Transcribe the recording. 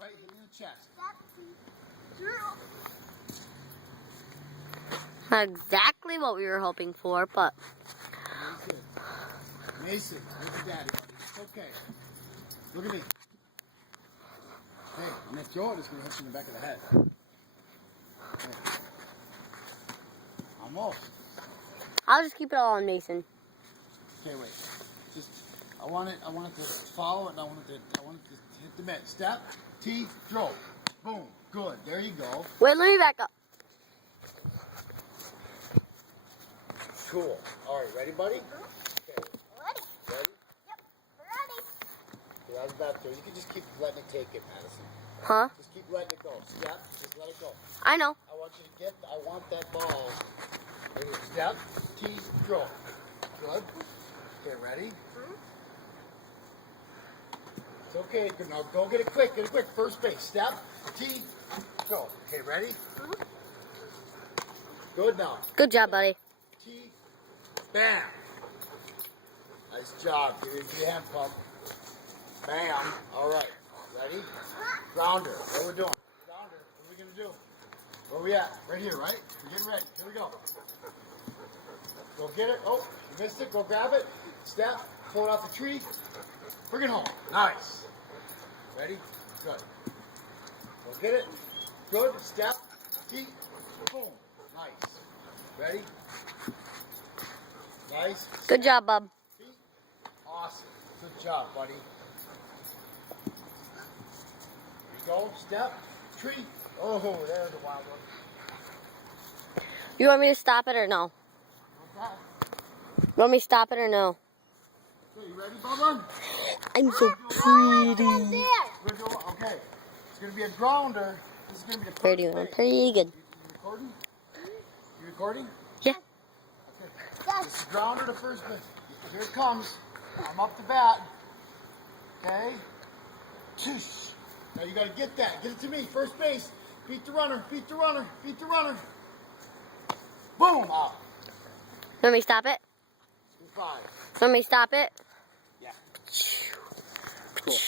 right, hit me in the chest. Not exactly what we were hoping for, but Mason, look at daddy, buddy. It's okay. Look at me. Hey, I'm gonna throw it. It's gonna hit you in the back of the head. Hey. Almost. I'll just keep it all on Mason. Okay, wait. Just, I want it to follow it, and I want it to hit the mitt. Step, T, throw. Boom. Good. There you go. Wait, let me back up. Cool. All right, ready, buddy? Okay. Ready? Ready? Yep, ready. Okay, that was back there. You can just keep letting it take it, Madison. Huh? Just keep letting it go. Step, just let it go. I know. I want you to I want that ball. Right here. Step, T, throw. Good. Okay, ready? It's okay. Good. Now go get it quick. Get it quick. First base. Step, T, go. Okay, ready? Good now. Good job, buddy. T, bam. Nice job. Give your hand pump. Bam. All right. Ready? Grounder. What are we doing? Grounder. What are we going to do? Where are we at? Right here, right? We're getting ready. Here we go. Go get it. Oh, you missed it. Go grab it. Step. Pull it off the tree. Bring it home. Nice. Ready? Good. Go get it. Good. Step. Feet. Boom. Nice. Ready? Nice. Good job, bub. Feet. Awesome. Good job, buddy. Here you go. Step. Tree. Oh, there's a wild one. You want me to stop it or no? What's that? You want me to stop it or no? Okay, you ready, Bubba? I'm so pretty. We're going, okay. It's going to be a grounder. This is going to be the Pretty first one. base. Pretty good. You recording? You recording? Yeah. Okay. This is grounder to first base. Here it comes. I'm up the bat. Okay. Toosh. Now you got to get that. Get it to me. First base. Beat the runner. Beat the runner. Beat the runner. Boom. Out. You want me to stop it? 5. You want me to stop it? Yeah. Cool.